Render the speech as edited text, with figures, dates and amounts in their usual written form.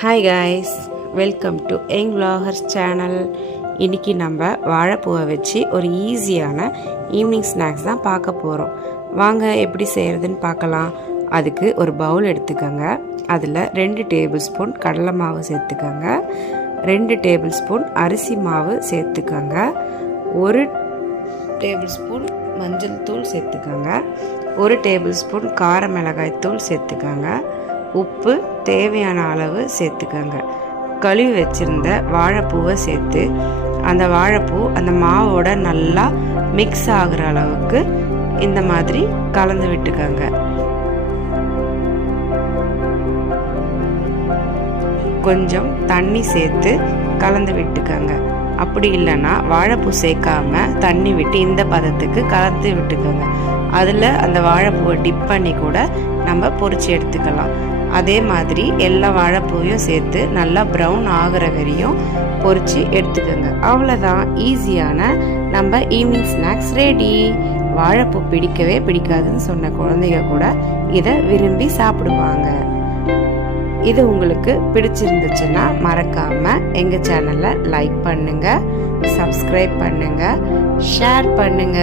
Hi guys, welcome to young vloggers channel. இன்றைக்கி நம்ம வாழைப்பூவை வச்சு ஒரு ஈஸியான ஈவினிங் ஸ்நாக்ஸ் தான் பார்க்க போகிறோம். வாங்க எப்படி செய்கிறதுன்னு பார்க்கலாம். அதுக்கு ஒரு பவுல் எடுத்துக்கோங்க. அதில் 2 டேபிள் ஸ்பூன் கடலை மாவு சேர்த்துக்கோங்க, 2 டேபிள் ஸ்பூன் அரிசி மாவு சேர்த்துக்கோங்க, 1 டேபிள் ஸ்பூன் மஞ்சள் தூள் சேர்த்துக்கோங்க, 1 டேபிள் ஸ்பூன் கார மிளகாய் தூள் சேர்த்துக்கோங்க, உப்பு தேவையான அளவு சேர்த்துக்கோங்க. கழுவி வச்சுருந்த வாழைப்பூவை சேர்த்து அந்த வாழைப்பூ அந்த மாவோட நல்லா மிக்ஸ் ஆகுற அளவுக்கு இந்த மாதிரி கலந்து விட்டுக்கோங்க. கொஞ்சம் தண்ணி சேர்த்து கலந்து விட்டுக்கோங்க. அப்படி இல்லைன்னா வாழைப்பூ சேர்க்காம தண்ணி விட்டு இந்த பதத்துக்கு கலந்து விட்டுக்கோங்க. அதில் அந்த வாழைப்பூவை டிப் பண்ணி கூட நம்ம பொரிச்சு எடுத்துக்கலாம். அதே மாதிரி எல்லா வாழைப்பூவையும் சேர்த்து நல்லா ப்ரௌன் ஆகிற வரையும் பொரிச்சு எடுத்துக்கோங்க. அவ்வளோதான், ஈஸியான நம்ம ஈவினிங் ஸ்நாக்ஸ் ரெடி. வாழைப்பூ பிடிக்கவே பிடிக்காதுன்னு சொன்ன குழந்தைங்க கூட இதை விரும்பி சாப்பிடுவாங்க. இது உங்களுக்கு பிடிச்சிருந்துச்சுன்னா மறக்காம எங்கள் சேனலை லைக் பண்ணுங்க, சப்ஸ்கிரைப் பண்ணுங்க, ஷேர் பண்ணுங்க.